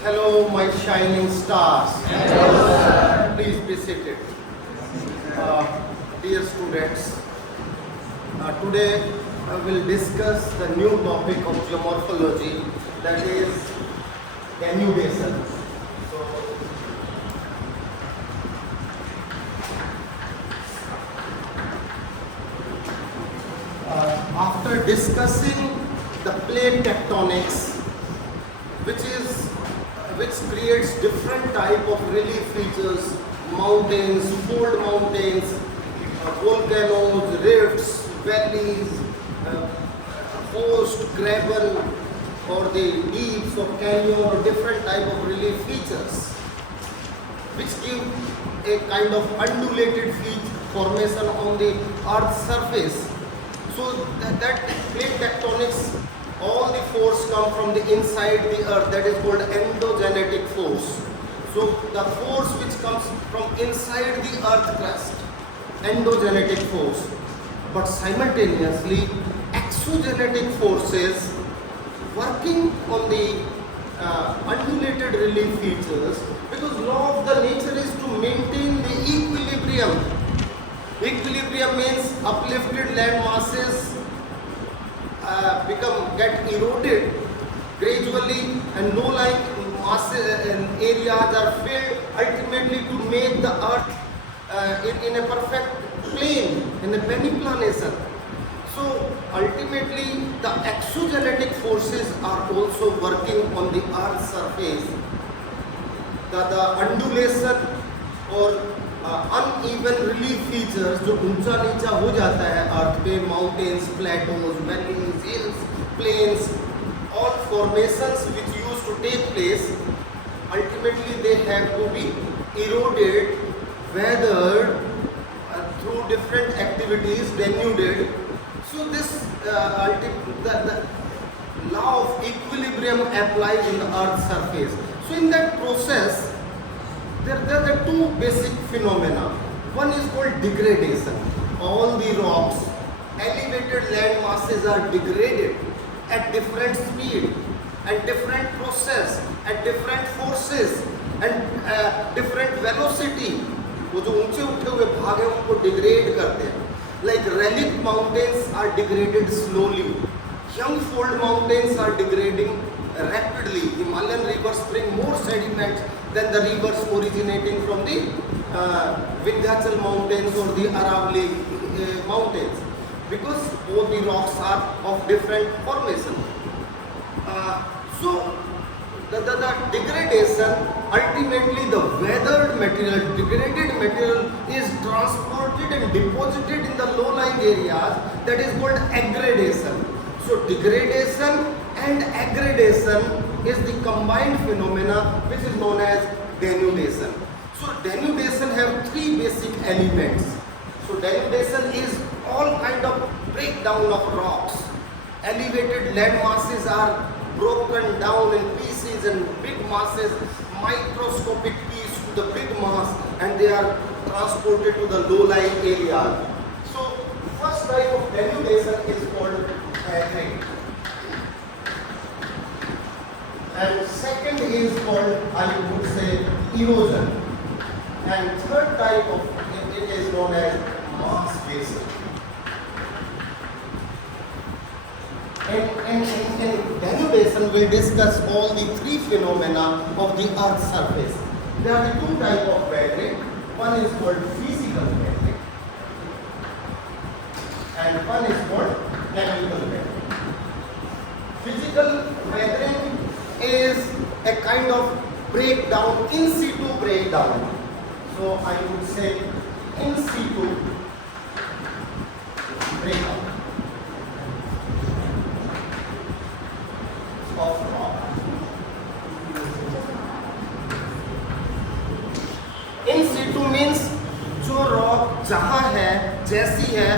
Hello, my shining stars. Hello, please be seated. Dear students, today I will discuss the new topic of geomorphology, that is denudation. So, after discussing the plate tectonics, which creates different type of relief features, mountains, fold mountains, volcanoes, rifts, valleys, host, gravel, or the deeps or canyon, or different type of relief features, which give a kind of undulated formation on the earth's surface. So that plate tectonics, all the force come from the inside the earth, that is called endogenetic force. So the force which comes from inside the earth crust, endogenetic force. But simultaneously, exogenetic forces working on the undulated relief features, because law of the nature is to maintain the equilibrium. Equilibrium means uplifted land masses get eroded gradually, and low-lying masses and areas are filled ultimately to make the earth in a perfect plane, in a peniplanation. So ultimately the exogenetic forces are also working on the earth's surface. The undulation or uneven relief features जो ऊंचा नीचा हो जाता है अर्थ पे, mountains, plateaus, valleys, hills, plains, all formations which used to take place, ultimately they have to be eroded, weathered through different activities, denuded. So this the law of equilibrium applies in the earth's surface. So in that process, there are two basic phenomena. One is called degradation. All the rocks, elevated land masses are degraded at different speed, at different process, at different forces, and different velocity. वो जो ऊंचे उठे हुए भाग हैं उनको degrade करते हैं. Like relic mountains are degraded slowly. Young fold mountains are degrading rapidly. Himalayan rivers bring more sediment than the rivers originating from the Vindhyachal mountains or the Aravalli mountains, because both the rocks are of different formation. So the degradation, ultimately the weathered material, degraded material is transported and deposited in the low-lying areas, that is called aggradation. So degradation and aggradation is the combined phenomena which is known as denudation. So denudation have three basic elements. So denudation is all kind of breakdown of rocks. Elevated land masses are broken down in pieces, and big masses, microscopic piece to the big mass, and they are transported to the low-lying area. So first type of denudation is called weathering, and second is called, I would say, erosion, and third type of it is known as mass basin. In denudation, we'll discuss all the three phenomena of the earth's surface. There are the two types of weathering. One is called physical weathering, and one is called chemical weathering. Physical weathering is a kind of breakdown, in situ breakdown. So I would say in situ breakdown of rock. In situ means जो rock जहाँ है, जैसी है,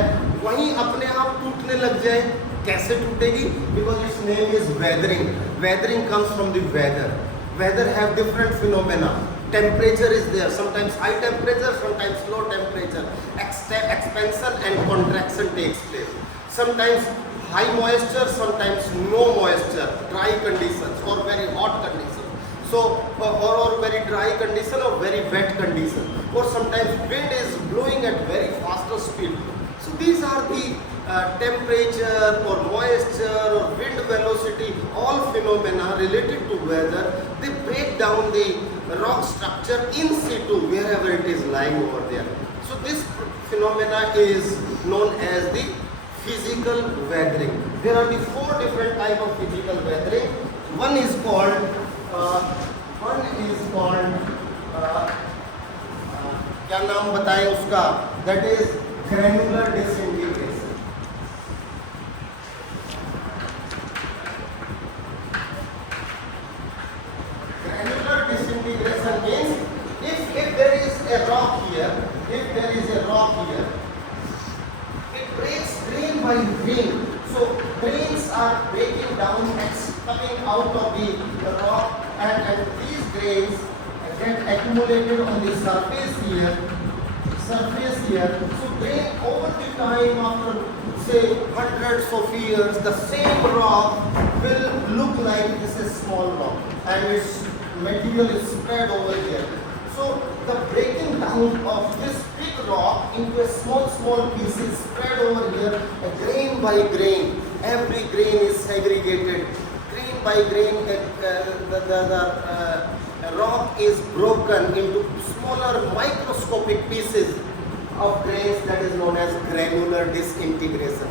वहीं अपने आप टूटने लग जाए. कैसे टूटेगी? Because its name is weathering. Weathering comes from the weather. Weather have different phenomena. Temperature is there. Sometimes high temperature, sometimes low temperature. Expansion and contraction takes place. Sometimes high moisture, sometimes no moisture, dry conditions or very hot conditions. So or very dry condition or very wet condition, or sometimes wind is blowing at very faster speed. So these are the temperature or moisture or wind velocity, all phenomena related to weather. They break down the rock structure in situ wherever it is lying over there. So this phenomena is known as the physical weathering. There are the four different type of physical weathering. One is called क्या नाम बताएं उसका, that is granular disintegration. Granular disintegration means if there is a rock here, it breaks grain by grain. So grains are breaking down and coming out of the rock, and these grains get accumulated on the surface here. So grain over the time, after say hundreds of years, the same rock will look like this is small rock, and its material is spread over here. So the breaking down of this big rock into a small pieces spread over here, grain by grain. Every grain is segregated. Grain by grain, the rock is broken into smaller microscopic pieces of grains, that is known as granular disintegration.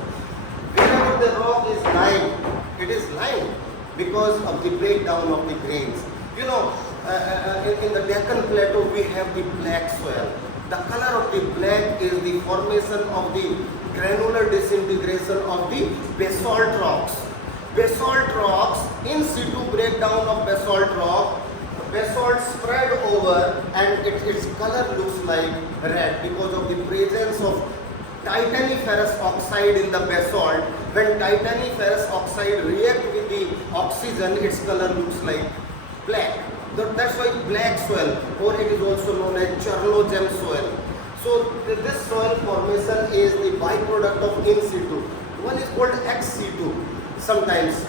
Wherever the rock is lying, it is lying because of the breakdown of the grains. You know, in the Deccan Plateau we have the black soil. The color of the black is the formation of the granular disintegration of the basalt rocks. Basalt rocks, in situ breakdown of basalt rock, basalt spread over and its color looks like red because of the presence of titaniferous oxide in the basalt. When titaniferous oxide react with the oxygen, its color looks like black. That's why black soil, or it is also known as Charlogem soil. So this soil formation is the byproduct of in situ. One is called ex situ sometimes,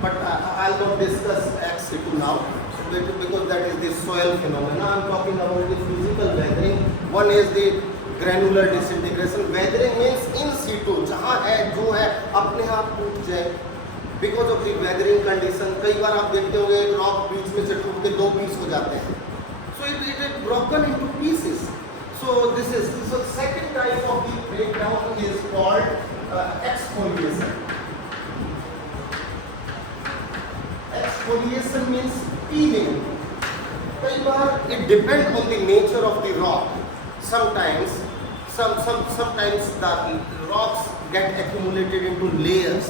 but I'll not discuss ex situ now because that is the soil phenomena. I'm talking about the physical weathering. One is the granular disintegration. Weathering means in situ, जहाँ है जो है अपने आप टूट जाए because of the weathering condition. कई बार आप देखते होंगे एक रॉक बीच में से टूट के दो पीस हो जाते हैं. So it is broken into pieces. So this is so second type of the breakdown is called exfoliation. Exfoliation means peeling. कई बार it depends on the nature of the rock. Sometimes the rocks get accumulated into layers.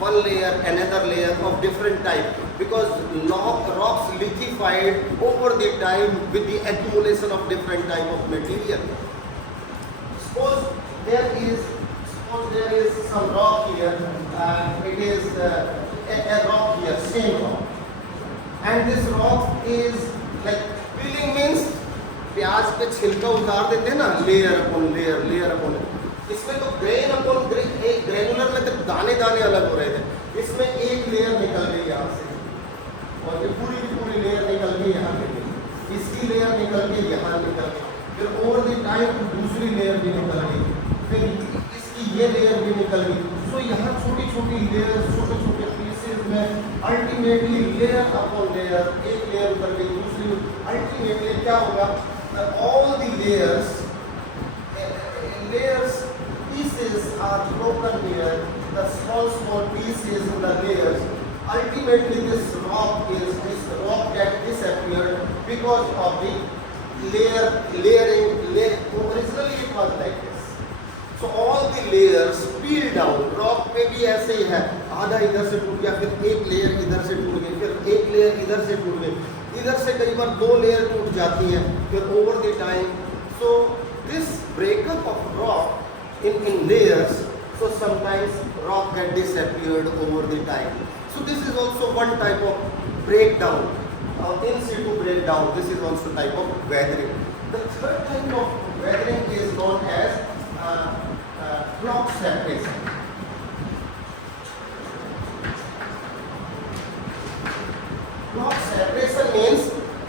One layer, another layer of different type, because rocks lithified over the time with the accumulation of different type of material. Suppose there is some rock here, it is a rock here, same rock, and this rock is like peeling means प्याज पे छिलका उतार देते हैं ना, layer upon layer, layer upon layer. इसमें तो grain upon grain, एक ग्रेनुलर में तो दाने दाने अलग हो रहे थे, इसमें एक लेयर निकल गई यहाँ से और ये पूरी की पूरी लेयर निकल गई यहाँ पे, इसकी लेयर निकल के यहाँ निकल गई, फिर ओवर द टाइम दूसरी लेयर भी निकल गई, फिर इसकी ये लेयर भी निकल गई. सो यहाँ छोटी छोटी लेयर, छोटे छोटे पीसेस में अल्टीमेटली लेयर अपॉन लेयर, एक लेयर उतर गई दूसरी, अल्टीमेटली क्या होगा, all the layers pieces are broken here, the small pieces in the layers. Ultimately this rock gets disappeared because of the layering. Originally it was like this. So all the layers peel down. Rock में भी ऐसे ही है, आधा इधर से टूट गया, फिर एक लेयर इधर से टूट गई, फिर एक लेयर इधर से टूट गई, इधर से कई बार दो लेयर टूट जाती हैं, फिर over the time. So this breakup of rock in layers, so sometimes rock get disappeared over the time. So this is also one type of breakdown, in situ breakdown. This is also type of weathering. The third type of weathering is known as rock separation.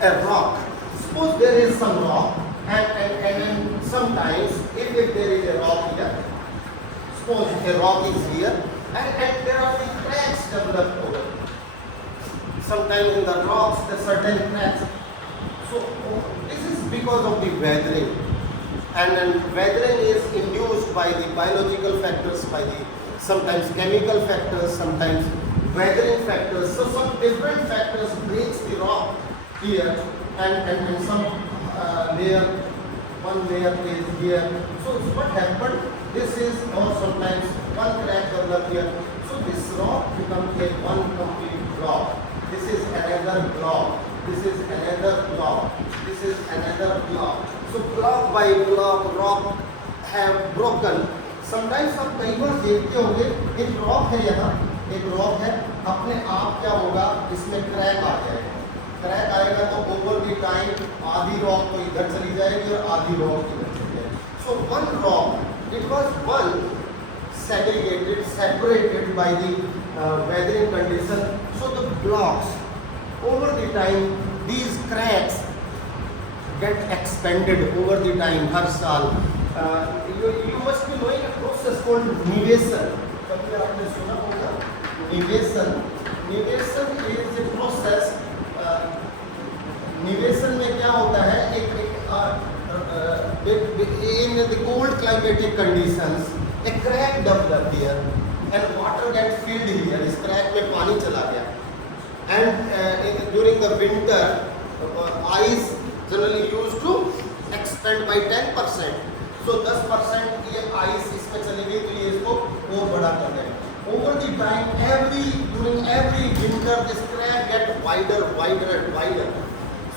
a rock. Suppose there is some rock, and sometimes if there is a rock here, suppose a rock is here, and there are the cracks developed over. Sometimes in the rocks there are certain cracks. So this is because of the weathering, and weathering is induced by the biological factors, by the sometimes chemical factors, sometimes weathering factors. So some different factors breaks the rock here, and some layer, one layer is here. So what happened? This is, or sometimes one crack developed here. So this rock becomes a one complete block. This is another block. This is another block. This is another block. So block by block, rock have broken. Sometimes आप कई बार देखते होंगे एक rock है यहाँ, एक rock है, अपने आप क्या होगा, इसमें क्रैक आ जाएगा. क्रैक आएगा तो ओवर द टाइम आधी रॉक तो इधर चली जाएगी और आधी रॉक इधर चली जाएगी. So one rock, it was one segregated, separated by the weathering condition. So the blocks, over the time, these cracks get expanded over the time. हर साल you must be knowing a process called denudation. कभी आपने सुना होगा denudation. Denudation is a process. Denudation में क्या होता है, in the cold climatic conditions, a crack developed here and water gets filled here. इस crack में पानी चला गया, and during the winter, ice generally used to expand by 10%. So 10% ये ice इसमें चली गई तो ये इसको और बड़ा कर देगा. Over the time, during every winter, this crack get wider, wider and wider.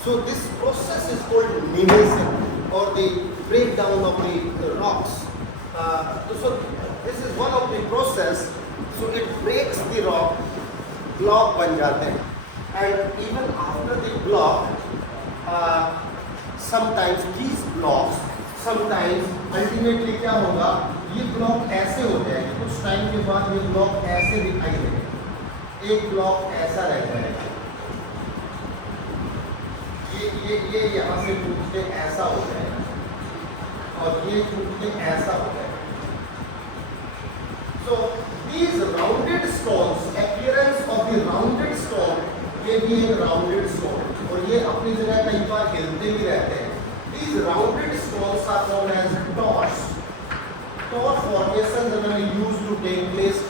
So this process is called denudation, or the breakdown of the rocks. So this is one of the process. So it breaks the rock, block बन जाते हैं, and even after the block, sometimes these blocks, sometimes ultimately क्या होगा, ये block ऐसे हो जाएंगे, कुछ टाइम के बाद ये ब्लॉक ऐसे दिखाई देंगे, एक ब्लॉक ऐसा रह जाएगा, ये यहाँ से टूट के ऐसा हो जाएगा और ये टूट के ऐसा हो जाएगा. So these rounded stones, appearance of the rounded stone, ये भी एक rounded stone और ये अपनी जगह कई बार हिलते भी रहते हैं. These rounded stones are known as tors. Tor formation generally used to take place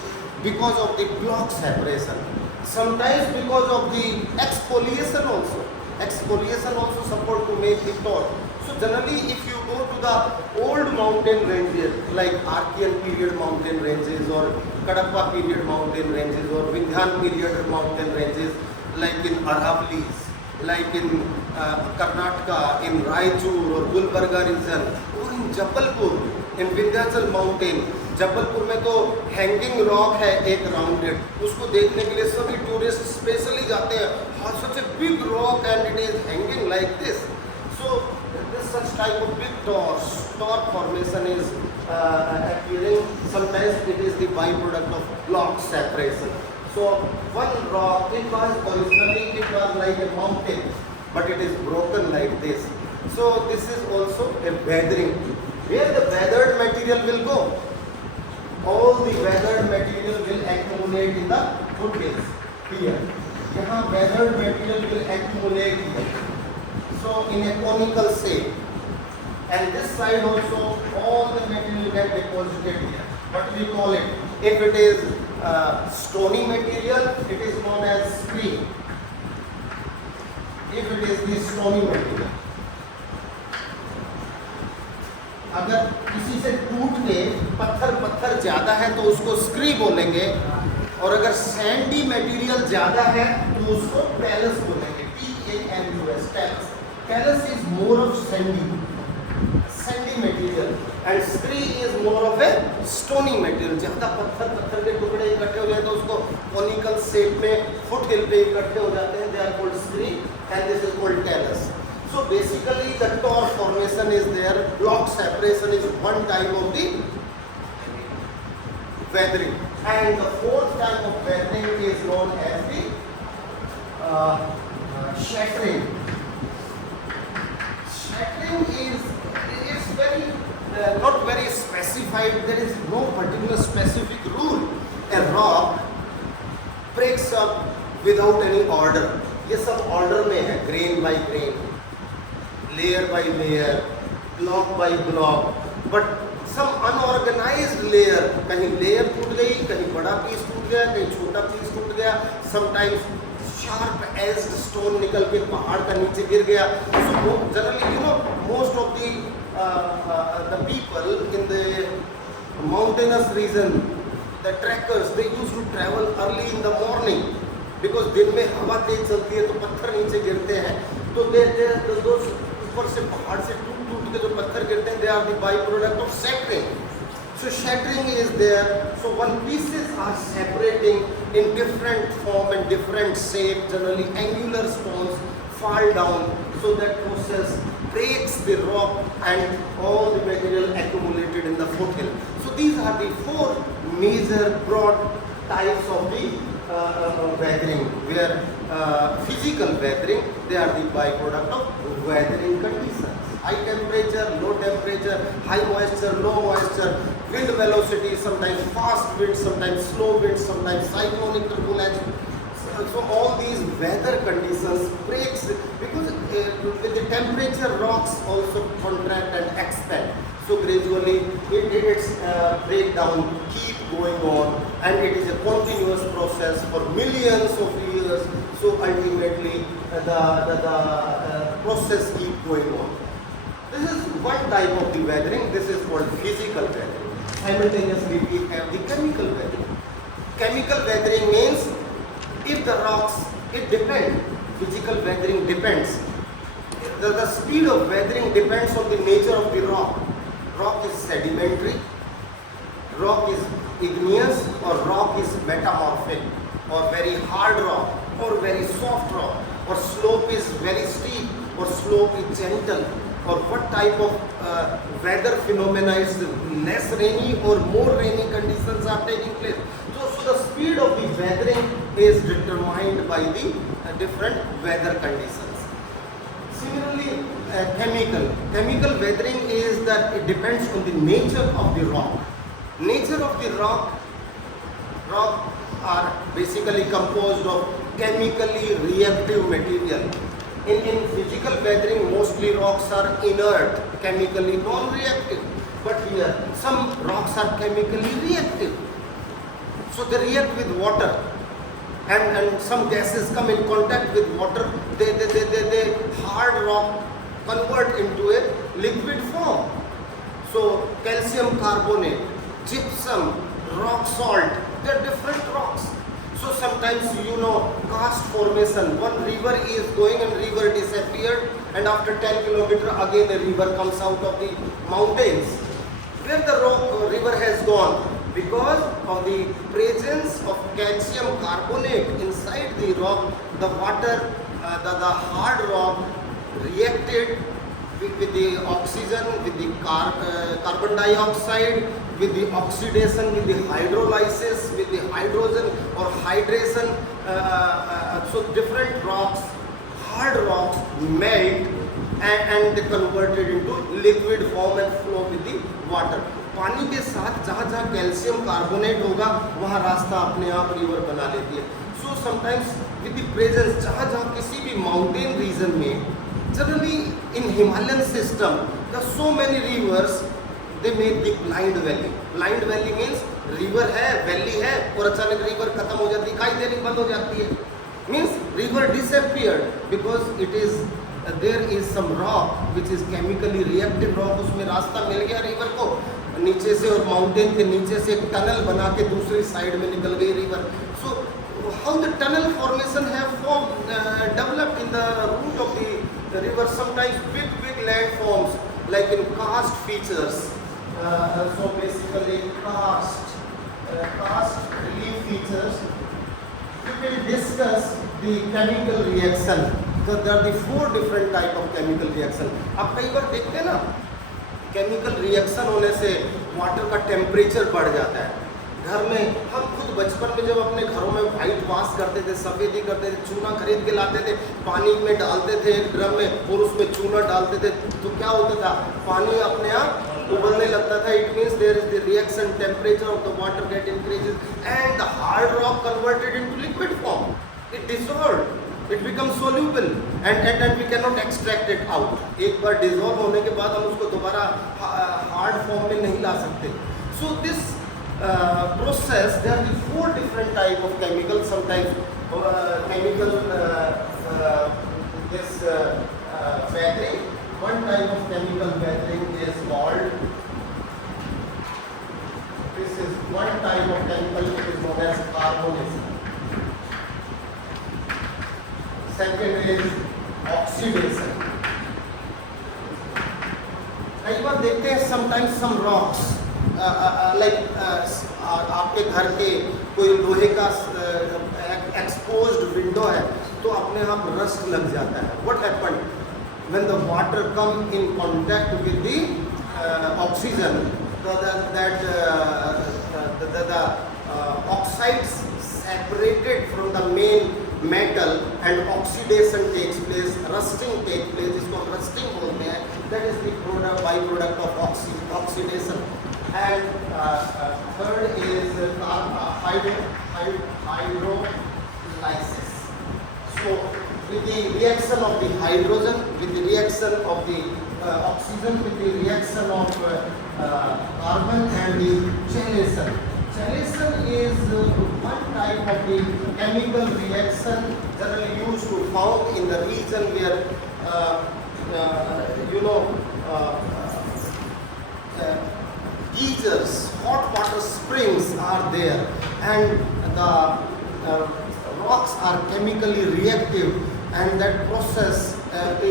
because of the block separation. Sometimes because of the exfoliation also. Exfoliation also support to make the tor. So generally, if you go to the old mountain ranges like Archean period mountain ranges or Kadapa period mountain ranges or Vindhyan period mountain ranges like in Aravallis, like in Karnataka, in Raichur or Gulbarga region, or in Jabalpur, in Vindhyachal mountain. Jabalpur में तो hanging rock है एक rounded, उसको देखने के लिए सभी tourist specially जाते हैं. Such a big rock and it is hanging like this. So this such type of big tors, tor formation is appearing. Sometimes it is the byproduct of block separation. So one rock, it was originally like a mountain, but it is broken like this. So this is also a weathering. Where the weathered material will go? All the weathered material will accumulate in the foothills here. यहाँ weathered material will accumulate here. So in a conical shape. And this side also, all the material get deposited here. What we call it? If it is stony material, it is known as scree. If it is the stony material. अगर किसी से टूट के पत्थर ज़्यादा है तो उसको स्क्री बोलेंगे, और अगर सैंडी मटेरियल ज़्यादा है तो उसको टैलस बोलेंगे. TALUS, talus. Talus is more of sandy material and scree is more of a stony material. ज़्यादा पत्थर के टुकड़े इकट्ठे हो जाए तो उसको कॉनिकल शेप में फुट हिल पे इकट्ठे हो जाते हैं. They are called scree and this is called talus. So basically the tor formation is there, block separation is one type of the weathering, and the fourth type of weathering is known as the shattering. not very specified. There is no particular specific rule. A rock breaks up without any order. ये सब order में है, grain by grain, layer by layer, block by block. But some unorganized layer, कहीं layer टूट गई, कहीं बड़ा piece टूट गया, कहीं छोटा piece टूट गया. Sometimes sharp edged stone निकल के पहाड़ का नीचे गिर गया. So generally, most of the people in the mountainous region, the trekkers, they used to travel early in the morning because दिन में हवा तेज चलती है तो पत्थर नीचे गिरते हैं. तो those ऊपर से पहाड़ से टूट के जो पत्थर गिरते हैं, they are the byproduct of shattering. So shattering is there. So when pieces are separating in different form and different shape, generally angular stones fall down. So that process breaks the rock and all the material accumulated in the foothill. So these are the four major broad types of the weathering, where physical weathering, they are the byproduct of weathering conditions. High temperature, low temperature, high moisture, low moisture, wind velocity, sometimes fast wind, sometimes slow wind, sometimes cyclonic turbulence. So all these weather conditions breaks because with the temperature rocks also contract and expand. So gradually its breakdown keep going on, and it is a continuous process for millions of years. So ultimately the process keep going on. This is one type of the weathering. This is called physical weathering. Simultaneously we have the chemical weathering. Chemical weathering means if the rocks, it depends. Physical weathering depends. The speed of weathering depends on the nature of the rock. Rock is sedimentary, rock is igneous, or rock is metamorphic, or very hard rock, or very soft rock, or slope is very steep, or slope is gentle, or what type of weather phenomena is less rainy or more rainy conditions are taking place. So the speed of the weathering is determined by the different weather conditions. Similarly, chemical weathering is that it depends on the nature of the rock. Nature of the rock are basically composed of chemically reactive material. In physical weathering, mostly rocks are inert, chemically non-reactive. But here, some rocks are chemically reactive. So they react with water, and some gases come in contact with water. They hard rock convert into a liquid form. So calcium carbonate, gypsum, rock salt, they are different rocks. So sometimes karst formation, one river is going and river disappeared, and after 10 kilometers again a river comes out of the mountains. Where the river has gone? Because of the presence of calcium carbonate inside the rock, the water, the hard rock reacted with the oxygen, with the carbon dioxide, with the oxidation, with the hydrolysis, with the hydrogen or hydration. So different rocks, hard rocks melt and they converted into liquid form and flow with the water. पानी के साथ जहाँ जहाँ calcium carbonate होगा वहाँ रास्ता अपने आप रिवर बना लेती है. So sometimes with the presence, जहाँ जहाँ किसी भी mountain region में, generally in Himalayan system, there are so many rivers, they make the blind valley. Blind valley means river है, valley है, और अचानक river खत्म हो जाती है, दिखाई देनी बंद हो जाती है. Means river disappeared because it is there is some rock which is chemically reactive rock. उसमें रास्ता मिल गया river को नीचे से, और माउंटेन के नीचे से एक टनल बना के दूसरी साइड में निकल गई river. So how the tunnel formation have developed in the root of the river. Sometimes big landforms like in karst features. So basically karst relief features. We will discuss the chemical reaction. So there are the 4 different type of chemical reaction. आप कई बार देखते हैं ना, chemical reaction होने से water का temperature बढ़ जाता है. घर में हम खुद बचपन में जब अपने घरों में वाइट वॉश करते थे, सफेदी करते थे, चूना खरीद के लाते थे, पानी में डालते थे एक ड्रम में और उसमें चूना डालते थे, तो क्या होता था, पानी अपने आप उबलने लगता था, it means there is the reaction, temperature of the water get increases and the hard rock converted into liquid form, it dissolved, it become soluble and we can not extract it out. एक बार dissolve होने के बाद हम उसको दोबारा hard form में नहीं ला सकते। So this process, there are the 4 different type of chemicals. Sometimes chemical this weathering, one type of chemical weathering is called, this is one type of chemical, it is known as carbonation. Second is oxidation. कई बार देखते हैं sometimes some rocks like आपके घर के कोई लोहे का exposed window है तो अपने आप रस्ट लग जाता है। What happened when the water come in contact with the oxygen, that the oxides separated from the main metal and oxidation takes place, rusting take place, जिसको हम रस्टिंग बोलते हैं, that is the product, by product of oxidation. And third is hydrolysis. So with the reaction of the hydrogen, with the reaction of the oxygen, with the reaction of carbon and the chelation. Chelation is one type of the chemical reaction generally used to found in the region where geysers, hot water springs are there, and the rocks are chemically reactive, and that process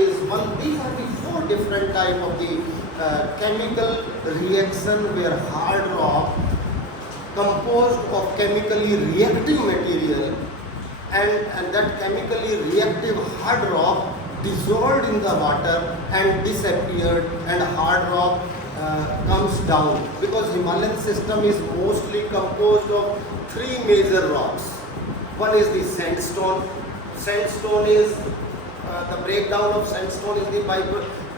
is one. These are the 4 different type of the chemical reaction where hard rock composed of chemically reactive material, and that chemically reactive hard rock dissolved in the water and disappeared, and hard rock comes down, because Himalayan system is mostly composed of 3 major rocks. One is the sandstone. Sandstone is the breakdown of sandstone is the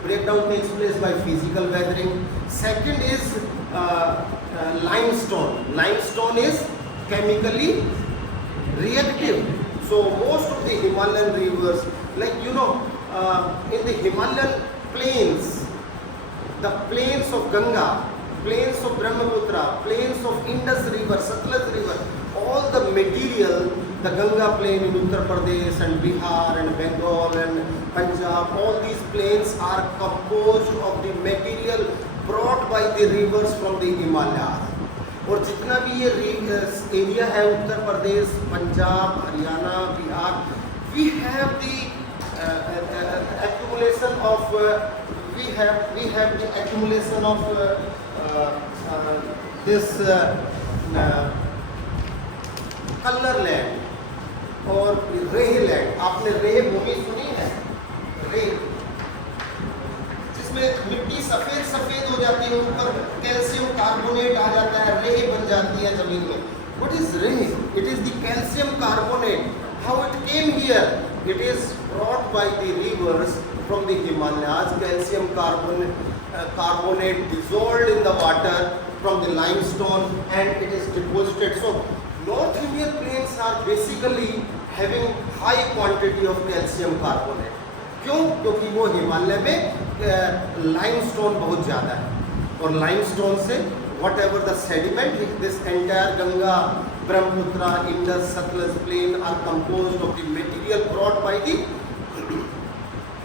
breakdown takes place by physical weathering. Second is limestone. Limestone is chemically reactive. So most of the Himalayan rivers, like in the Himalayan plains, the plains of Ganga, plains of Brahmaputra, plains of Indus River, Satluj River, all the material, the Ganga plain in Uttar Pradesh and Bihar and Bengal and Punjab, all these plains are composed of the material brought by the rivers from the Himalayas. और जितना भी ये area है, Uttar Pradesh, Punjab, Haryana, Bihar, we have the accumulation of we have the accumulation of this colour land और रेह land. आपने रेह भूमि सुनी है? रेह, जिसमें मिट्टी सफेद सफेद हो जाती है, ऊपर कैल्शियम कार्बोनेट आ जाता है, रेह बन जाती है जमीन में। व्हाट इज रेह? It is the calcium carbonate. How it came here? It is brought by the reverse from the Himalayas. Calcium carbonate dissolved in the water from the limestone, and it is deposited. So North Indian plains are basically having high quantity of calcium carbonate. क्यों? क्योंकि वो हिमालय में limestone बहुत ज़्यादा है, और limestone से whatever the sediment, this entire Ganga, Brahmaputra, Indus, Satluj plain are composed of the material brought by the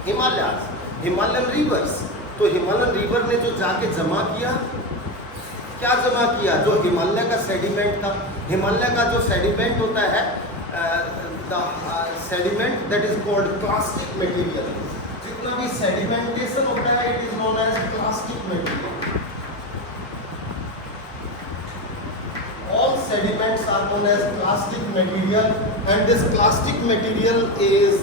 Himalayas, Himalayan reverse. तो हिमालयन रिवर ने जो जाके जमा किया, क्या जमा किया? जो हिमालय का सेडिमेंट था। हिमालय का जो सेडिमेंट होता है, the sediment that is called clastic material. जितना भी सेडिमेंटेशन होता है, it is known as clastic material. All sediments are known as plastic material, and this plastic material is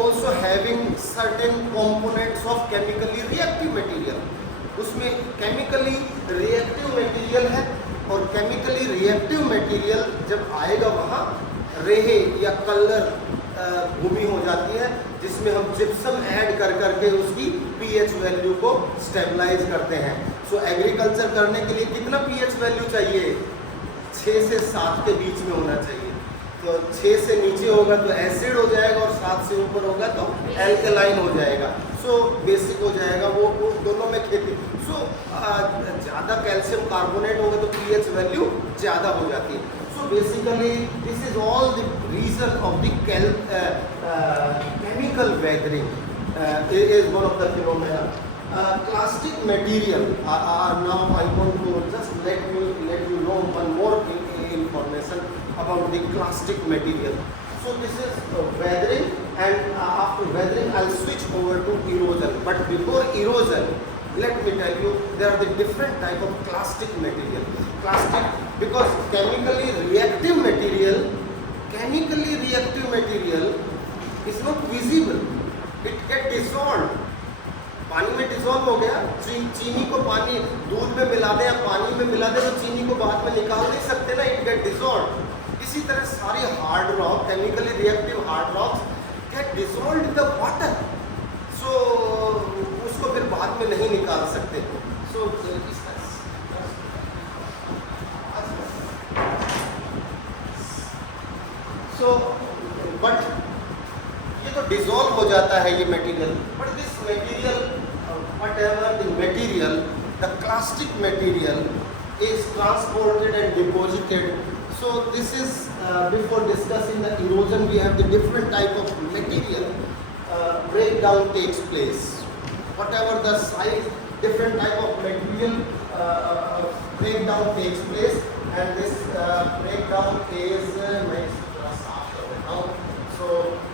also having certain components of chemically reactive material. उसमें chemically reactive material है, और chemically reactive material जब आएगा वहाँ रेहे या colour भूमि हो जाती है जिसमें हम जिप्सम ऐड कर करके उसकी पीएच वैल्यू को स्टेबलाइज करते हैं। सो एग्रीकल्चर करने के लिए कितना पीएच वैल्यू चाहिए? 6 से 7 के बीच में होना चाहिए। तो 6 से नीचे होगा तो एसिड हो जाएगा और 7 से ऊपर होगा तो एल्कलाइन हो जाएगा। सो बेसिक हो जाएगा, वो दोनों में खेती। सो ज़्यादा कैल्शियम कार्बोनेट होगा तो पीएच वैल्यू ज़्यादा हो जाती है। So basically this is all the reason of the chemical weathering is one of the phenomena. Plastic material now I want to just let you know one more information about the plastic material. So this is weathering, and after weathering I'll switch over to erosion. But before erosion, let me tell you there are the different type of plastic material. Plastic, because chemically reactive material is not visible. It get dissolved. पानी में dissolve हो गया, चीनी को पानी दूध में मिला दे या पानी में मिला दे तो चीनी को बाद में निकाल नहीं सकते ना, इट गेट डिसॉल्व। इसी तरह सारी hard rock, chemically reactive hard rocks get dissolved in the water. So उसको फिर बाद में नहीं निकाल सकते। सो बट ये तो डिसॉल्व हो जाता है ये material, but this material whatever the material, the plastic material is transported and deposited. So this is before discussing the erosion, we have the different type of material breakdown takes place. Whatever the size, different type of material breakdown takes place, and this breakdown is